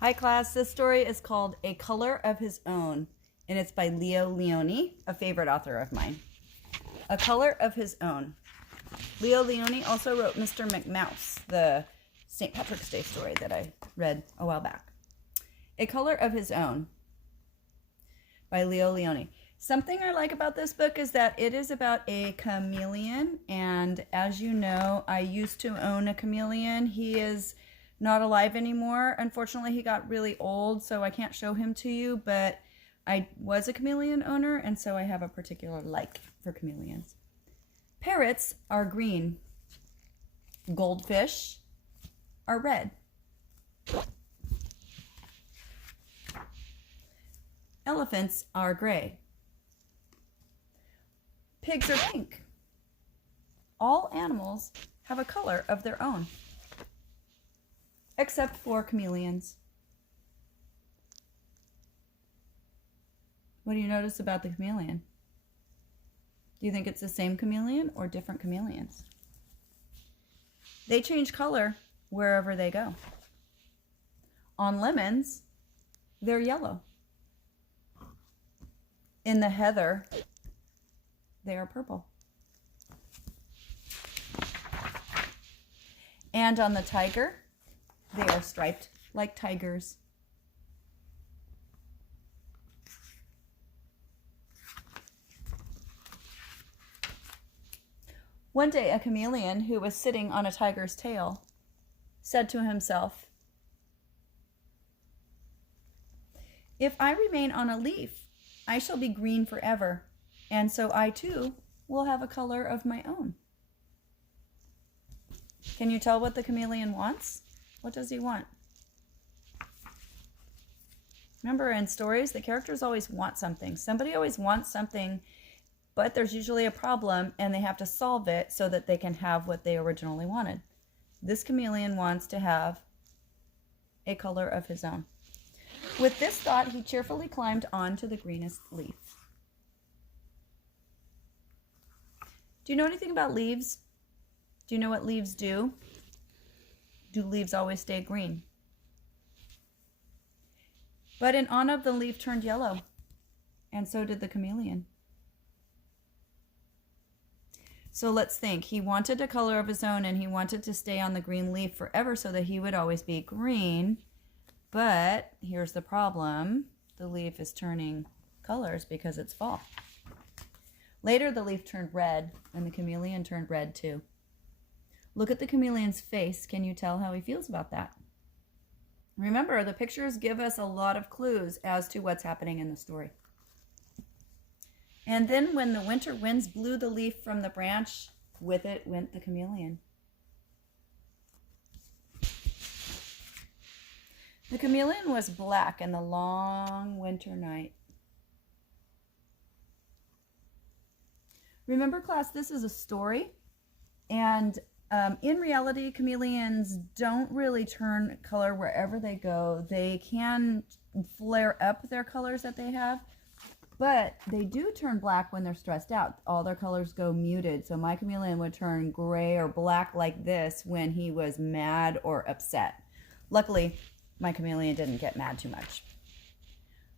Hi, class. This story is called A Color of His Own, and it's by Leo Lionni, a favorite author of mine. A Color of His Own. Leo Lionni also wrote Mr. McMouse, the St. Patrick's Day story that I read a while back. A Color of His Own by Leo Lionni. Something I like about this book is that it is about a chameleon, and as you know, I used to own a chameleon. He is not alive anymore. Unfortunately, he got really old, so I can't show him to you, but I was a chameleon owner, and so I have a particular like for chameleons. Parrots are green. Goldfish are red. Elephants are gray. Pigs are pink. All animals have a color of their own, except for chameleons. What do you notice about the chameleon? Do you think it's the same chameleon or different chameleons? They change color wherever they go. On lemons, they're yellow. In the heather, they are purple. And on the tiger, they are striped like tigers. One day, a chameleon who was sitting on a tiger's tail said to himself, "If I remain on a leaf, I shall be green forever, and so I too will have a color of my own." Can you tell what the chameleon wants? What does he want? Remember, in stories, the characters always want something. Somebody always wants something, but there's usually a problem, and they have to solve it so that they can have what they originally wanted. This chameleon wants to have a color of his own. With this thought, he cheerfully climbed onto the greenest leaf. Do you know anything about leaves? Do you know what leaves do? Do leaves always stay green? But in Anna, the leaf turned yellow, and so did the chameleon. So let's think. He wanted a color of his own, and he wanted to stay on the green leaf forever so that he would always be green. But here's the problem. The leaf is turning colors because it's fall. Later, the leaf turned red, and the chameleon turned red too. Look at the chameleon's face. Can you tell how he feels about that? Remember, the pictures give us a lot of clues as to what's happening in the story. And then when the winter winds blew the leaf from the branch, with it went the chameleon. The chameleon was black in the long winter night. Remember, class, this is a story, and in reality, chameleons don't really turn color wherever they go. They can flare up their colors that they have, but they do turn black when they're stressed out. All their colors go muted. So my chameleon would turn gray or black like this when he was mad or upset. Luckily, my chameleon didn't get mad too much.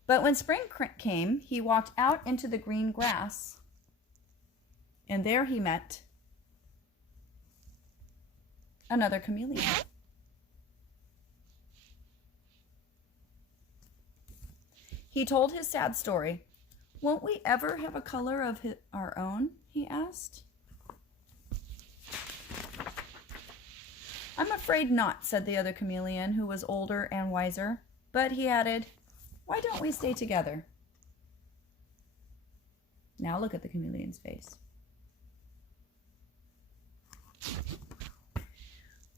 But when spring came, he walked out into the green grass, and there he met another chameleon. He told his sad story. "Won't we ever have a color of our own?" he asked. "I'm afraid not," said the other chameleon, who was older and wiser. But he added, "Why don't we stay together?" Now look at the chameleon's face.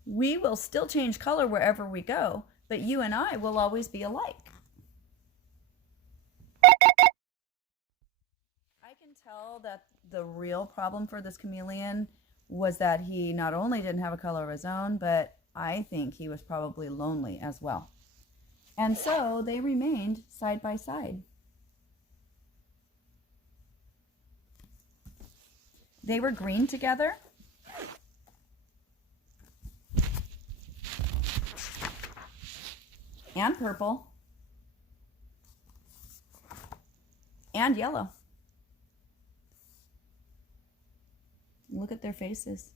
"We will still change color wherever we go, but you and I will always be alike." I can tell that the real problem for this chameleon was that he not only didn't have a color of his own, but I think he was probably lonely as well. And so they remained side by side. They were green together, and purple and yellow. Look at their faces.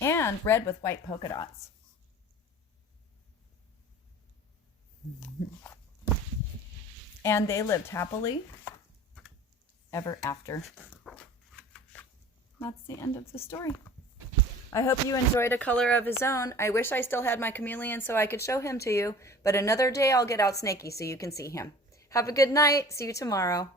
And red with white polka dots. And they lived happily ever after. That's the end of the story. I hope you enjoyed A Color of His Own. I wish I still had my chameleon so I could show him to you, but another day I'll get out Snaky so you can see him. Have a good night. See you tomorrow.